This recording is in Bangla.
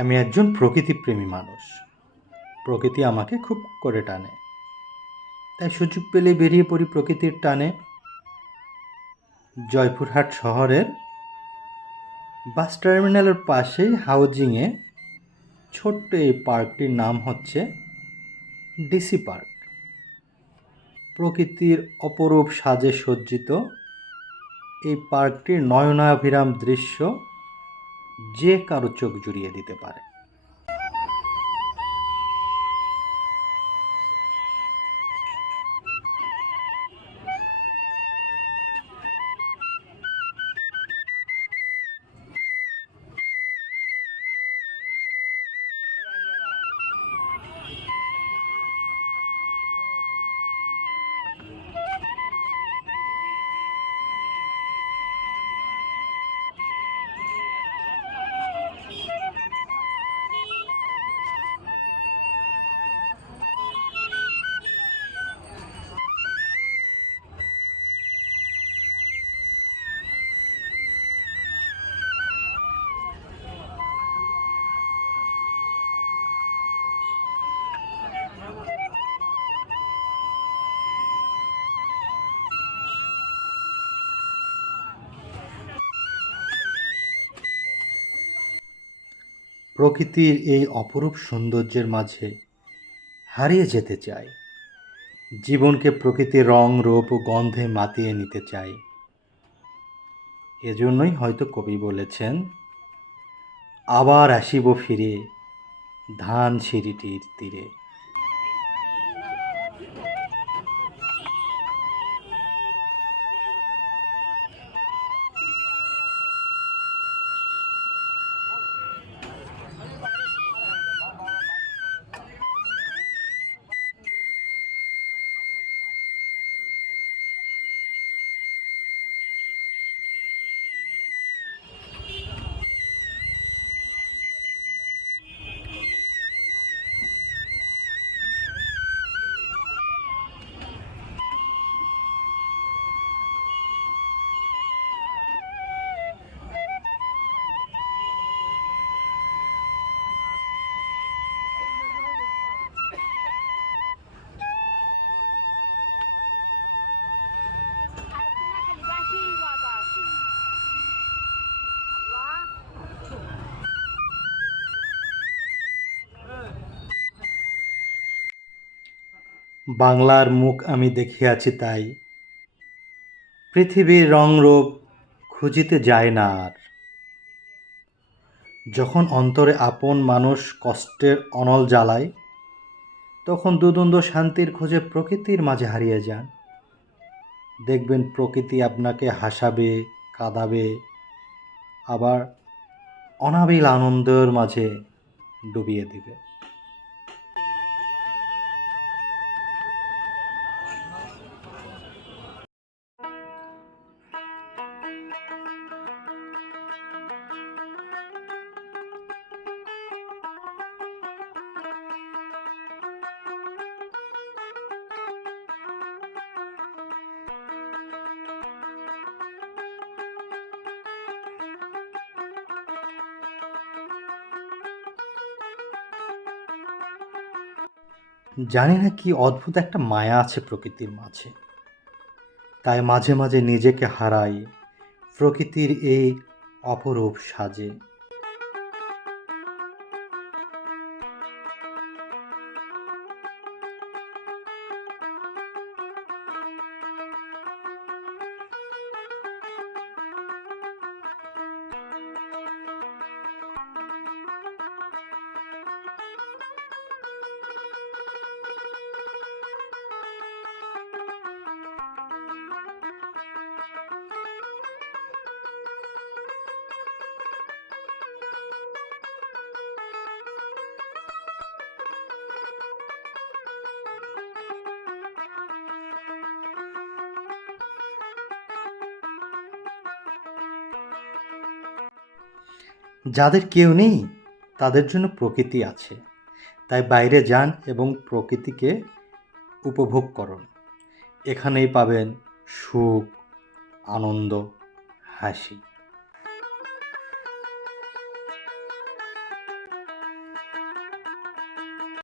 আমি একজন প্রকৃতিপ্রেমী মানুষ। প্রকৃতি আমাকে খুব করে টানে। তাই সুযোগ পেলে বেরিয়ে পড়ি প্রকৃতির টানে। জয়পুরহাট শহরের বাস টার্মিনালের পাশেই হাউজিংয়ে ছোট্ট এই পার্কটির নাম হচ্ছে ডিসি পার্ক। প্রকৃতির অপরূপ সাজে সজ্জিত এই পার্কটির নয়নাভিরাম দৃশ্য যে কারও চোখ জুড়িয়ে দিতে পারে। প্রকৃতির এই অপরূপ সৌন্দর্যের মাঝে হারিয়ে যেতে চাই। জীবনকে প্রকৃতির রং, রূপ ও গন্ধে মাতিয়ে নিতে চাই। এজন্যই হয়তো কবি বলেছেন, আবার আসিব ফিরে ধান সিঁড়িটির তীরে। বাংলার মুখ আমি দেখিয়াছি তাই। পৃথিবীর রংরূপ খুঁজিতে যায় না আর। যখন অন্তরে আপন মানুষ কষ্টের অনল জ্বালায়, তখন দুদণ্ড শান্তির খোঁজে প্রকৃতির মাঝে হারিয়ে যান। দেখবেন প্রকৃতি আপনাকে হাসাবে, কাঁদাবে, আবার অনাবিল আনন্দের মাঝে ডুবিয়ে দিবে। জানি না কি অদ্ভুত একটা মায়া আছে প্রকৃতির মাঝে। তাই মাঝে মাঝে নিজেকে হারাই প্রকৃতির এই অপরূপ সাজে। যাদের কেউ নেই, তাদের জন্য প্রকৃতি আছে। তাই বাইরে যান এবং প্রকৃতিকে উপভোগ করুন। এখানেই পাবেন সুখ, আনন্দ, হাসি।